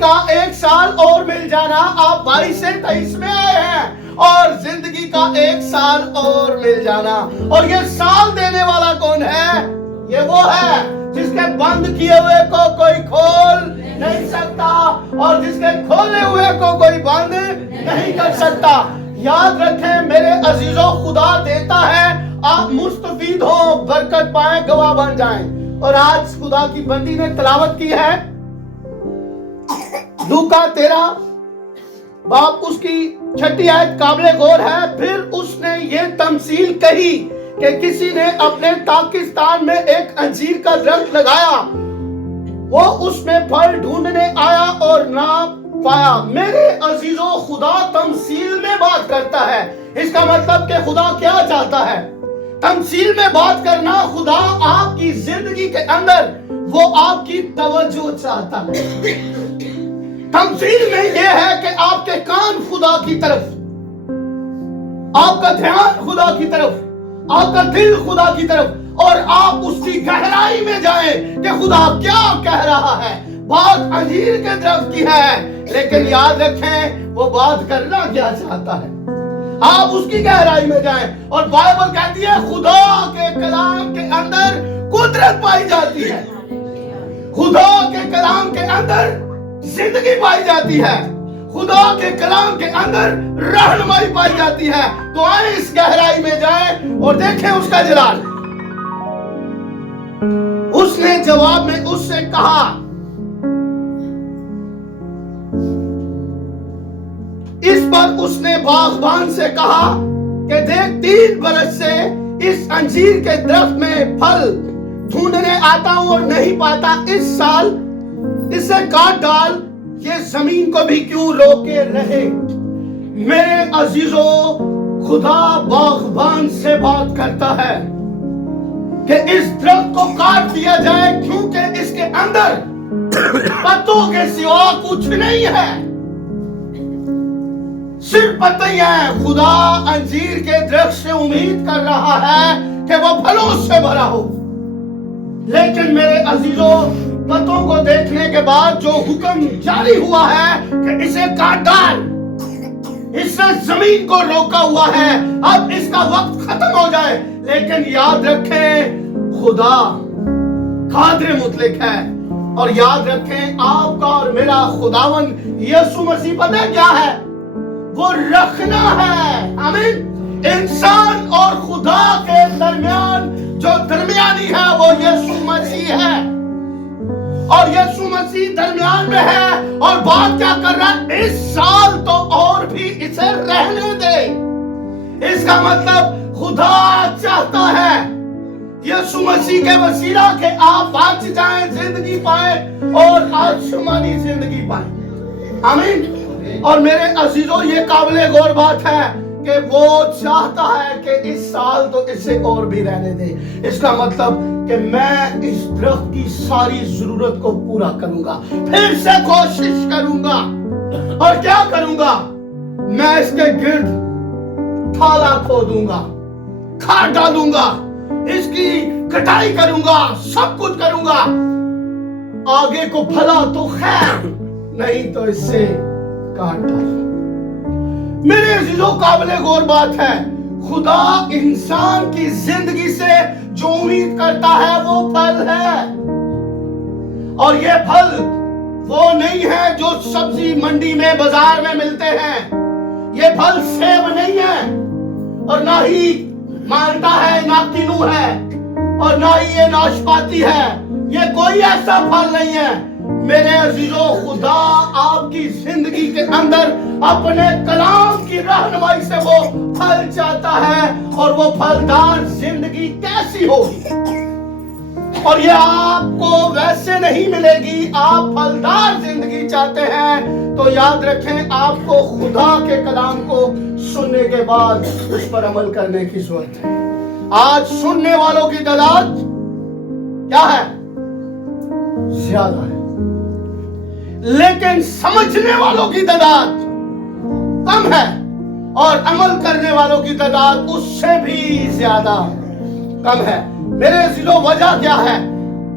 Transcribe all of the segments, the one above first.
کا 1 سال اور مل جانا. آپ 22 سے 23 میں آئے ہیں اور زندگی کا 1 سال اور مل جانا. اور یہ سال دینے والا کون ہے؟ یہ وہ ہے جس کے بند کیے ہوئے کو کوئی کھول نہیں سکتا اور جس کے کھولے ہوئے کو کوئی بند نہیں کر سکتا. یاد رکھیں میرے عزیزوں، خدا دیتا ہے، آپ مستفید ہو، برکت پائیں، گواہ بن جائیں. اور آج خدا کی بندی نے تلاوت کی ہے لوکا 13 باب اس کی 6 آیت قابل غور ہے. پھر اس نے یہ تمثیل کہی کہ کسی نے اپنے پاکستان میں ایک انجیر کا درخت لگایا. وہ اس میں پھل ڈھونڈنے آیا اور نہ پایا. میرے عزیزوں، خدا تمثیل میں بات کرتا ہے. اس کا مطلب کہ خدا کیا چاہتا ہے؟ تمثیل میں بات کرنا. خدا آپ کی زندگی کے اندر وہ آپ کی توجہ چاہتا ہے. تمثیل میں یہ ہے کہ آپ کے کان خدا کی طرف، آپ کا دھیان خدا کی طرف، آپ کا دل خدا کی طرف، اور آپ اس کی گہرائی میں جائیں کہ خدا کیا کہہ رہا ہے. بات انجیر کے درخت کی ہے، لیکن یاد رکھیں وہ بات کرنا کیا چاہتا ہے. آپ اس کی گہرائی میں جائیں. اور بائبل کہتی ہے خدا کے کلام کے اندر قدرت پائی جاتی ہے. خدا کے کلام کے اندر زندگی پائی جاتی ہے. خدا کے کلام کے اندر رہنمائی پائی جاتی ہے. تو آئیں اس گہرائی میں جائیں اور دیکھیں اس کا جلال. اس نے جواب میں اس سے کہا، اس پر اس نے باغبان سے کہا کہ دیکھ 3 برس سے اس انجیر کے درخت میں پھل ڈھونڈنے آتا ہوں اور نہیں پاتا. اس سال اسے کاٹ ڈال، یہ زمین کو بھی کیوں روکے رہے. میرے عزیزوں، خدا باغبان سے بات کرتا ہے کہ اس درخت کو کاٹ دیا جائے کیونکہ اس کے اندر پتوں کے سوا کچھ نہیں ہے. صرف پتہ ہی ہے. خدا انجیر کے درخت سے امید کر رہا ہے کہ وہ پھلوں سے بھرا ہو. لیکن میرے عزیزوں، پتوں کو دیکھنے کے بعد جو حکم جاری ہوا ہے کہ اسے کاٹ ڈال، اس نے زمین کو روکا ہوا ہے. اب اس کا وقت ختم ہو جائے. لیکن یاد رکھیں خدا قادر مطلق ہے. اور یاد رکھیں آپ کا اور میرا خداون یسوع مسیح پتہ کیا ہے؟ وہ رکھنا ہے. آمین. انسان اور خدا کے درمیان جو درمیانی ہے وہ یسوع مسیح ہے. اور یسوع مسیح درمیان میں ہے. اور بات کیا کر رہا ہے؟ اس سال تو اور بھی اسے رہنے دے. اس کا مطلب خدا چاہتا ہے یسوع مسیح کے وسیلہ کہ آپ بچ جائیں، زندگی پائیں اور آسمانی زندگی پائیں. آمین. اور میرے عزیزوں، یہ قابل غور بات ہے کہ وہ چاہتا ہے کہ اس سال تو اسے اور بھی رہنے دے. اس کا مطلب کہ میں اس درخت کی ساری ضرورت کو پورا کروں گا. پھر سے کوشش کروں گا. اور کیا کروں گا؟ میں اس کے گرد تھالا کھودوں گا، کھاد ڈالوں گا، اس کی کٹائی کروں گا، سب کچھ کروں گا. آگے کو بھلا تو خیر، نہیں تو اس سے کاٹ ڈالوں. میرے عزیزوں، قابل غور بات ہے. خدا انسان کی زندگی سے جو امید کرتا ہے وہ پھل ہے. اور یہ پھل وہ نہیں ہے جو سبزی منڈی میں بازار میں ملتے ہیں. یہ پھل سیب نہیں ہے، اور نہ ہی مالٹا ہے، نہ کینو ہے، اور نہ ہی یہ ناشپاتی ہے. یہ کوئی ایسا پھل نہیں ہے. میرے عزیزوں، خدا آپ کی زندگی کے اندر اپنے کلام کی رہنمائی سے وہ پھل چاہتا ہے. اور وہ پھلدار زندگی کیسی ہوگی؟ اور یہ آپ کو ویسے نہیں ملے گی. آپ پھلدار زندگی چاہتے ہیں تو یاد رکھیں آپ کو خدا کے کلام کو سننے کے بعد اس پر عمل کرنے کی ضرورت ہے. آج سننے والوں کی تعداد کیا ہے؟ زیادہ ہے. لیکن سمجھنے والوں کی تعداد کم ہے. اور عمل کرنے والوں کی تعداد اس سے بھی زیادہ کم ہے. میرے عزیزوں، وجہ کیا ہے؟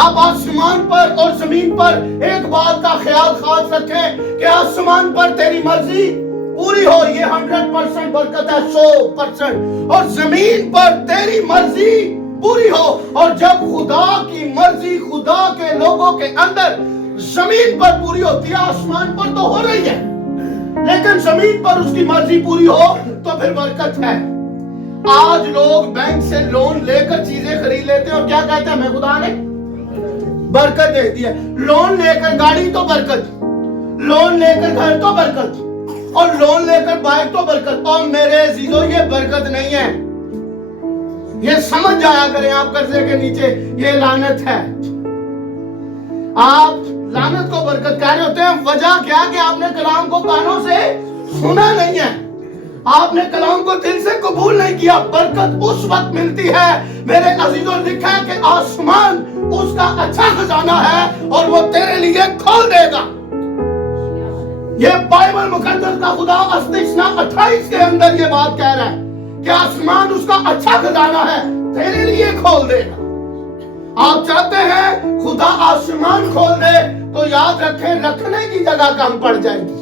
آپ آسمان پر اور زمین پر ایک بات کا خیال خاص رکھیں کہ آسمان پر تیری مرضی پوری ہو، یہ 100% برکت ہے، 100%، اور زمین پر تیری مرضی پوری ہو۔ اور جب خدا کی مرضی خدا کے لوگوں کے اندر زمین پر پوری ہوتی ہے، آسمان پر تو ہو رہی ہے، لیکن زمین پر اس کی مرضی پوری ہو تو پھر برکت ہے۔ آج لوگ بینک سے لون لے کر چیزیں خرید لیتے ہیں اور کیا کہتے ہیں، ہمیں خدا نے برکت دے دی ہے۔ لون لے کر گاڑی تو برکت، لون لے کر گھر تو برکت، اور لون لے کر بائک تو برکت۔ اور میرے عزیزو، یہ برکت نہیں ہے، یہ سمجھ جایا کریں آپ قرضے کے نیچے، یہ لعنت ہے۔ آپ لعنت کو برکت کہہ رہے ہوتے ہیں، وجہ کیا کہ آپ نے کلام کو کانوں سے سنا نہیں ہے، آپ نے کلام کو دل سے قبول نہیں کیا۔ برکت اس وقت ملتی ہے میرے عزیزوں، لکھا ہے کہ آسمان اس کا اچھا خزانہ ہے اور وہ تیرے لیے کھول دے گا۔ یہ بائبل مقدس کا خدا استثنا 28 کے اندر یہ بات کہہ رہا ہے کہ آسمان اس کا اچھا خزانہ ہے، تیرے لیے کھول دے گا۔ آپ چاہتے ہیں خدا آسمان کھول دے تو یاد رکھیں رکھنے کی جگہ کم پڑ جائے گی۔